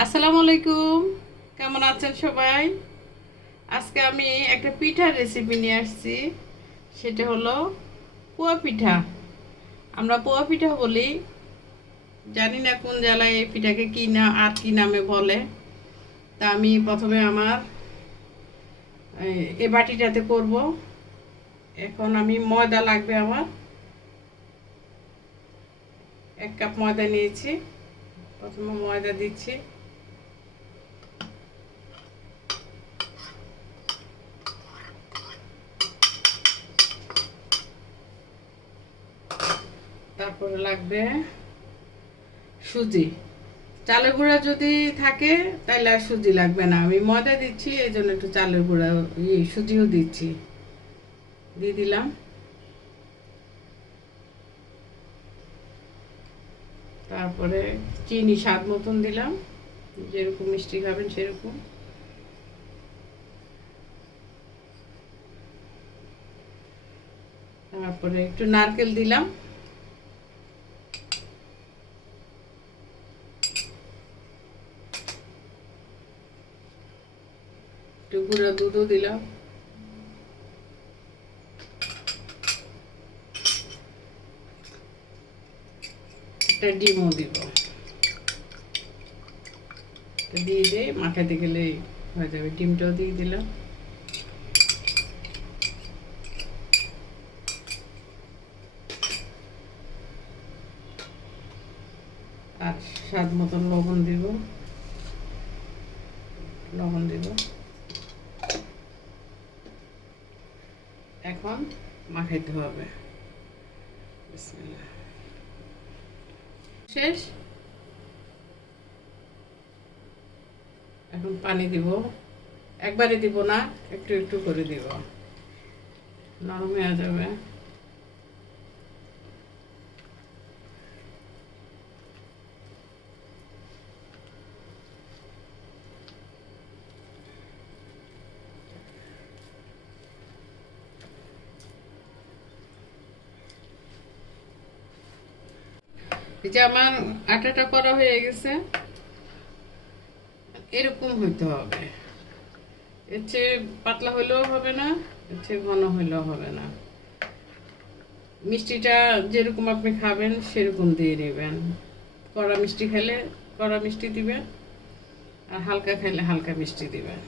আসসালামু আলাইকুম। কেমন আছেন সবাই? আজকে আমি একটা পিঠার রেসিপি নিয়ে আসছি। সেটা হলো পোয়া পিঠা। আমরা পোয়া পিঠা বলি। জানি না কোন জেলায় এই পিঠাকে কি না আর কি নামে বলে। তা আমি প্রথমে আমার এ বাটিটাতে করব। এখন আমি ময়দা লাগবে আমার। 1 কাপ ময়দা নিয়েছি। প্রথমে ময়দা দিচ্ছি। তারপরে লাগবে সুজি। চালের গুঁড়া যদি থাকে তাহলে আর সুজি লাগবে না। আমি ময়দা দিচ্ছি, এই জন্য একটু চালের গুঁড়া সুজিও দিচ্ছি। দিয়ে দিলাম। তারপরে চিনি স্বাদ মতন দিলাম, যেরকম মিষ্টি খাবেন সেরকম। তারপরে একটু নারকেল দিলাম, একটু গুঁড়া দুধও দিলাম, একটা ডিমও দিব। দিয়ে দিয়ে মাখাতে গেলে হয়ে যাবে। ডিমটাও দিয়ে দিলাম। আর স্বাদ মতন লবণ দিব, লবণ দিব। এখন মাখাইতে হবে। বিসমিল্লাহ। শেষ। এখন পানি দিব। একবারে দিব না, একটু একটু করে দিব, নরম হয়ে যাবে। এই যে আমার আটাটা করা হয়ে গেছে। এরকম হইতে হবে। এর চেয়ে পাতলা হইলেও হবে না, এর চেয়ে ঘন হইলেও হবে না। মিষ্টিটা যেরকম আপনি খাবেন সেরকম দিয়ে নেবেন। কড়া মিষ্টি খেলে কড়া মিষ্টি দিবেন, আর হালকা খেলে হালকা মিষ্টি দিবেন।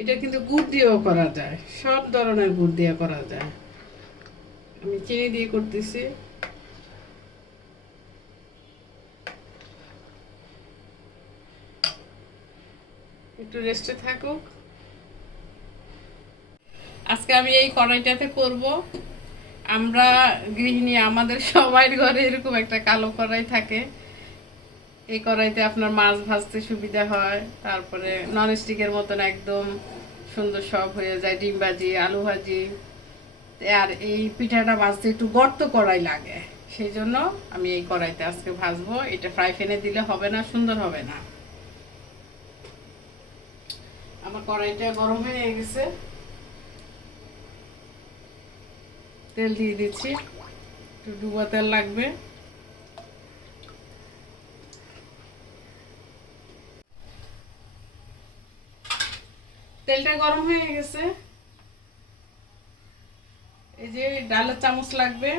এটা কিন্তু গুড় দিয়েও করা যায়, সব ধরনের গুড় দিয়ে করা যায়। আমি চিনি দিয়ে করতেছি। একটু রেস্টে থাকুক। আজকে আমি এই কড়াইটাতে করব। আমরা গৃহিণী, আমাদের সবার ঘরে এরকম একটা কালো কড়াই থাকে। এই কড়াইতে আপনার মাছ ভাজতে সুবিধা হয়। তারপরে ননস্টিকের মতন একদম সুন্দর সব হয়ে যায়, ডিম ভাজি, আলু ভাজি। আর এই পিঠাটা ভাজতে একটু গর্ত কড়াই লাগে, সেই জন্য আমি এই কড়াইতে আজকে ভাজবো। এটা ফ্রাই প্যানে দিলে হবে না, সুন্দর হবে না। আমার কড়াইটা গরম হয়ে গেছে, তেল দিয়ে দিচ্ছি। একটু ডুবা তেল লাগবে। তেলটা গরম হয়ে গেছে। এই যে ডালের চামচ লাগবে,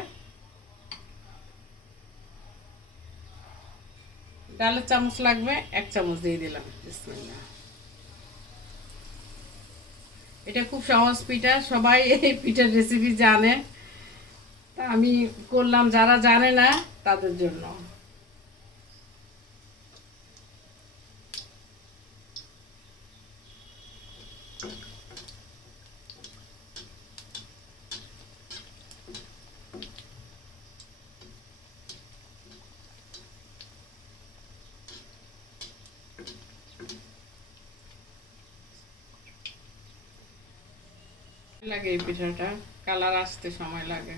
ডালের চামচ লাগবে, 1 চামচ দিয়ে দিলাম। বিসমিল্লাহ। এটা খুব সহজ পিঠা, সবাই এই পিঠার রেসিপি জানে। তা আমি করলাম যারা জানে না তাদের জন্য। লাগে এই পিঠাটা, কালার আসতে সময় লাগে।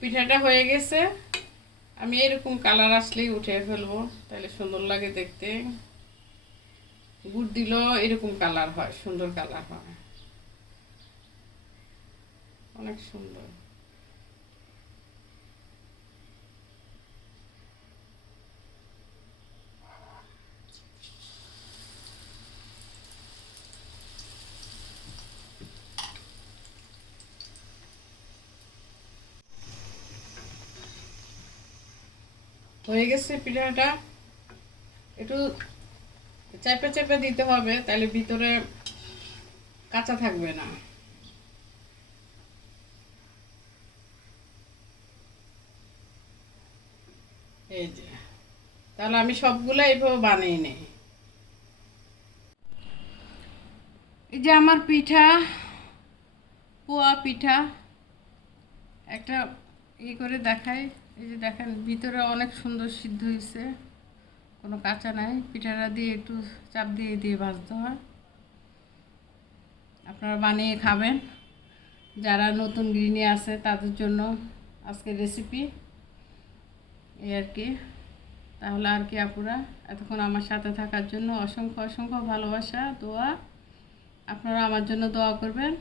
পিঠাটা হয়ে গেছে। আমি এরকম কালার আসলেই উঠে ফেলবো, তাহলে সুন্দর লাগে দেখতে। গুড় দিলেও এরকম কালার হয়, সুন্দর কালার হয়, অনেক সুন্দর। হয়ে গেছে পিঠাটা। একটু চাপে চাপে দিতে হবে, তাহলে ভিতরে কাঁচা থাকবে না। এই যে, তাহলে আমি সবগুলো এইভাবে বানিয়ে নিই। এই যে আমার পিঠা, পোয়া পিঠা, একটা করে দেখাই। এই যে দেখেন, ভিতরে অনেক সুন্দর সিদ্ধ হয়েছে, কোনো কাঁচা নাই। পিঠাটা দিয়ে একটু চাপ দিয়ে দিয়ে ভাজতে হয়। আপনারা বানিয়ে খাবেন। যারা নতুন গৃহিণী আছে তাদের জন্য আজকের রেসিপি এই আর কি। তাহলে আর কি আপুরা, এতক্ষণ আমার সাথে থাকার জন্য অসংখ্য অসংখ্য ভালোবাসা, দোয়া। আপনারা আমার জন্য দোয়া করবেন।